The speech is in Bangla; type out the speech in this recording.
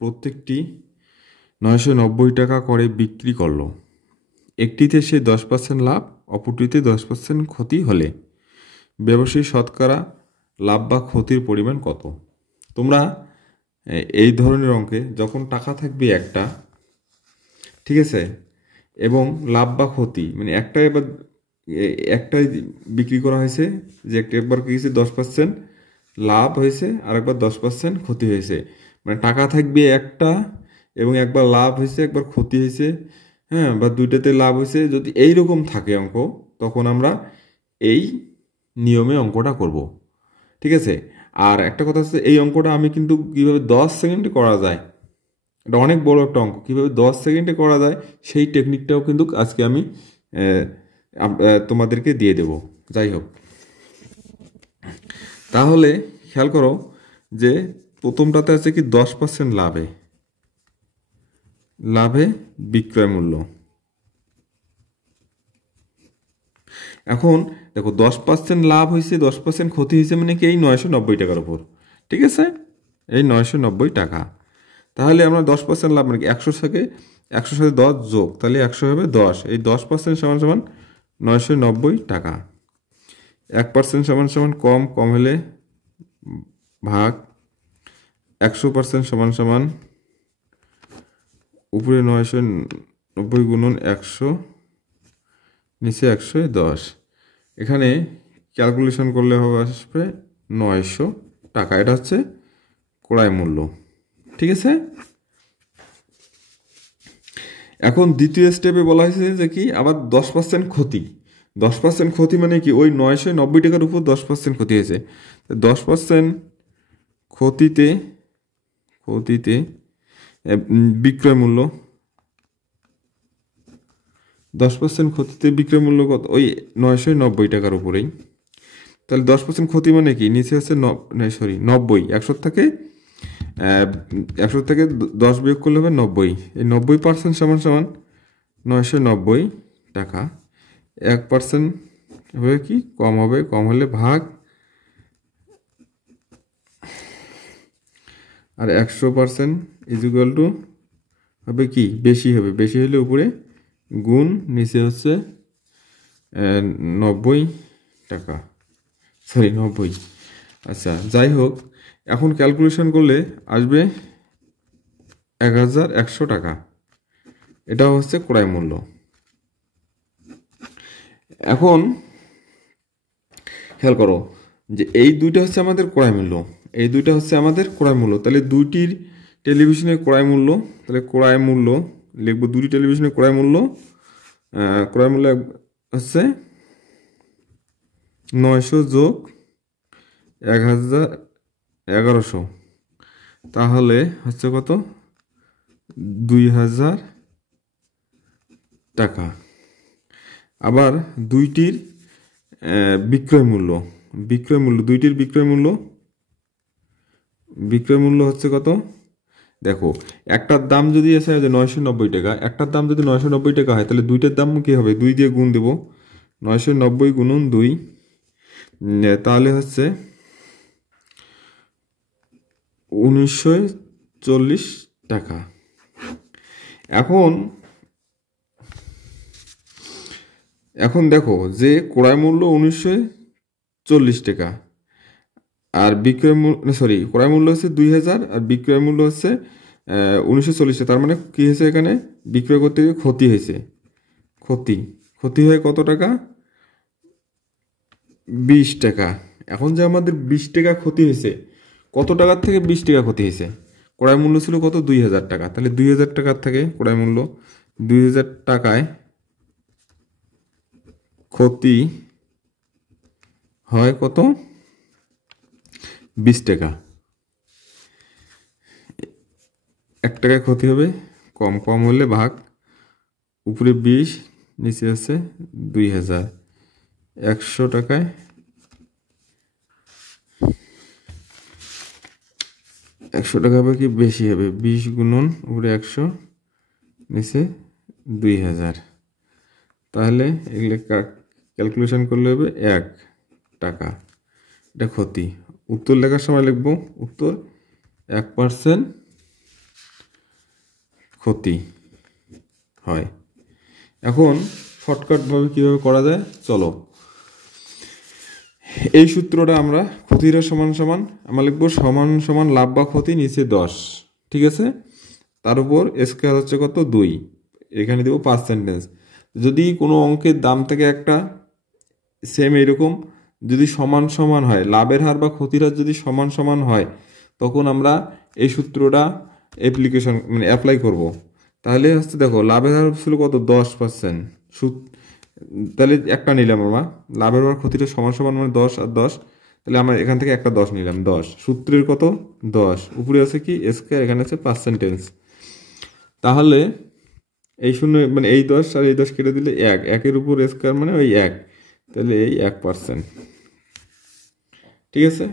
প্রত্যেকটি 990 টাকা করে বিক্রি করলো। একটিতে সে 10% লাভ, অপরটিতে 10% ক্ষতি হলে ব্যবসায়ী শতকরা লাভ বা ক্ষতির পরিমাণ কত? তোমরা এই ধরনের অঙ্কে যখন টাকা থাকবে একটা, ঠিক আছে, এবং লাভ বা ক্ষতি মানে একটাই বিক্রি করা হয়েছে, যে একবার কি হয়েছে 10% লাভ হয়েছে আর একবার 10% ক্ষতি হয়েছে, মানে টাকা থাকবে একটা এবং একবার লাভ হয়েছে একবার ক্ষতি হয়েছে, হ্যাঁ, বা দুইটাতে লাভ হয়েছে। যদি এইরকম থাকে অঙ্ক, তখন আমরা এই নিয়মে অঙ্কটা করব, ঠিক আছে। আর একটা কথা হচ্ছে, এই অঙ্কটা আমি কিন্তু কীভাবে 10 সেকেন্ডে করা যায়, এটা অনেক বড় একটা অঙ্ক, কীভাবে 10 সেকেন্ডে করা যায় সেই টেকনিকটাও কিন্তু আজকে আমি তোমাদেরকে দিয়ে দেব। যাই হোক, তাহলে খেয়াল করো যে প্রথমটাতে আছে কি 10% লাভে বিক্রয় মূল্য। এখন দেখো 10% লাভ হয়েছে, 10% ক্ষতি হয়েছে, মানে কি এই 990 টাকার উপর, ঠিক আছে, এই 990 টাকা। তাহলে আমরা 10% লাভ মানে কি 100 থেকে 10 যোগ, তাহলে 100 হবে 10, এই 10% সমান সমান 990 টাকা। 1% সমান সমান কম হলে ভাগ, 100% সমান সমান উপরে 990 গুণন 100, নিচে 110। এখানে ক্যালকুলেশন করলে হবে, আসবে 900 টাকা। এটা হচ্ছে ক্রয় মূল্য, ঠিক আছে। এখন দ্বিতীয় স্টেপে বলা হয়েছে যে কি আবার 10% ক্ষতি। 10% ক্ষতি মানে কি ওই 990 টাকার উপর 10% ক্ষতি হয়েছে। 10% ক্ষতিতে বিক্রয় মূল্য, 10% ক্ষতিতে বিক্রয় মূল্য কত? ওই 990 টাকার উপরেই। তাহলে 10% ক্ষতি মানে কি, নিচে আছে 90, 100 থেকে 10 বিয়োগ করলে হবে 90, এই 90% সমান সমান 990 টাকা। 1% হবে কি কম হবে, কম হলে ভাগ, আর 100% ইজ ইকুয়াল টু হবে কি বেশি হবে, বেশি হলে উপরে গুণ, নিচে হচ্ছে 90 টাকা, 90। আচ্ছা, যাই হোক, এখন ক্যালকুলেশন করলে আসবে 1100 টাকা। এটা হচ্ছে ক্রয় মূল্য। এখন খেয়াল করো যে এই দুইটা হচ্ছে আমাদের ক্রয় মূল্য, এই দুইটা হচ্ছে আমাদের ক্রয় মূল্য। তাহলে দুইটির টেলিভিশনের ক্রয় মূল্য, তাহলে ক্রয় মূল্য লিখবো, দুটি টেলিভিশনের ক্রয় মূল্য হচ্ছে 900 যোগ 1100, তাহলে হচ্ছে কত? 2000 টাকা। আবার দুইটির বিক্রয় মূল্য, দুইটির বিক্রয় মূল্য হচ্ছে কত? দেখো, একটার দাম যদি আছে 990 টাকা, একটার দাম যদি 990 টাকা হয়, তাহলে দুইটার দাম কি হবে? 2 দিয়ে গুণ দেবো, 990 গুণন 2, তাহলে হচ্ছে 1940 টাকা। এখন দেখো যে ক্রয় মূল্য 1940 টাকা আর বিক্রয় মূল্য, ক্রয় মূল্য হচ্ছে 2000 আর বিক্রয় মূল্য হচ্ছে 1940 টাকা। তার মানে কি হয়েছে, এখানে বিক্রয় করতে গিয়ে ক্ষতি হয়েছে, ক্ষতি হয় কত টাকা? 20 টাকা। এখন যে আমাদের 20 টাকা ক্ষতি হয়েছে, কত টাকার থেকে 20 টাকা ক্ষতি হয়েছে? ক্রয় মূল্য ছিল কত? 2000 টাকা। তাহলে 2000 টাকার থেকে ক্রয় মূল্য 2000 টাকায় ক্ষতি হয় কত? 20 টাকা। 1 টাকায় ক্ষতি হবে, কম হলে ভাগ, উপরে 20, নিচে আছে 2000। 100 টাকায় 100 টাকা হবে কি বেশি হবে, 20 গুণন উপরে 100, নিচে 2000। তাহলে এগুলো ক্যালকুলেশন করলে হবে 1 টাকা। এটা ক্ষতি। উত্তর লেখার সময় লিখবো, উত্তর 1% ক্ষতি হয়। এখন শর্টকাটভাবে কীভাবে করা যায় চলো, এই সূত্রটা আমরা ক্ষতিটা সমান সমান আমরা লিখবো সমান সমান লাভ বা ক্ষতি নিচে 10, ঠিক আছে, তার উপর স্কয়ার হচ্ছে কত 2, এখানে দেবো পার্সেন্টেজ। যদি কোনো অঙ্কের দাম থেকে একটা সেম এরকম যদি সমান সমান হয়, লাভের হার বা ক্ষতির হার যদি সমান সমান হয়, তখন আমরা এই সূত্রটা অ্যাপ্লাই করব। তাহলে হচ্ছে দেখো লাভের হার ছিল কত 10%, তাহলে একটা নিলাম আমরা, লাভের হার ক্ষতিটা সমান সমান মানে 10 আর 10, তাহলে আমরা এখান থেকে একটা 10 নিলাম, 10 সূত্রের কত 10, উপরে আছে কি স্কয়ার, এখানে আছে পার্সেন্টেজ। তাহলে এই শূন্য মানে এই 10 আর এই 10 কেটে দিলে 1, 1-এর উপর স্কয়ার মানে ওই 1, তাহলে এই 1%, ঠিক আছে।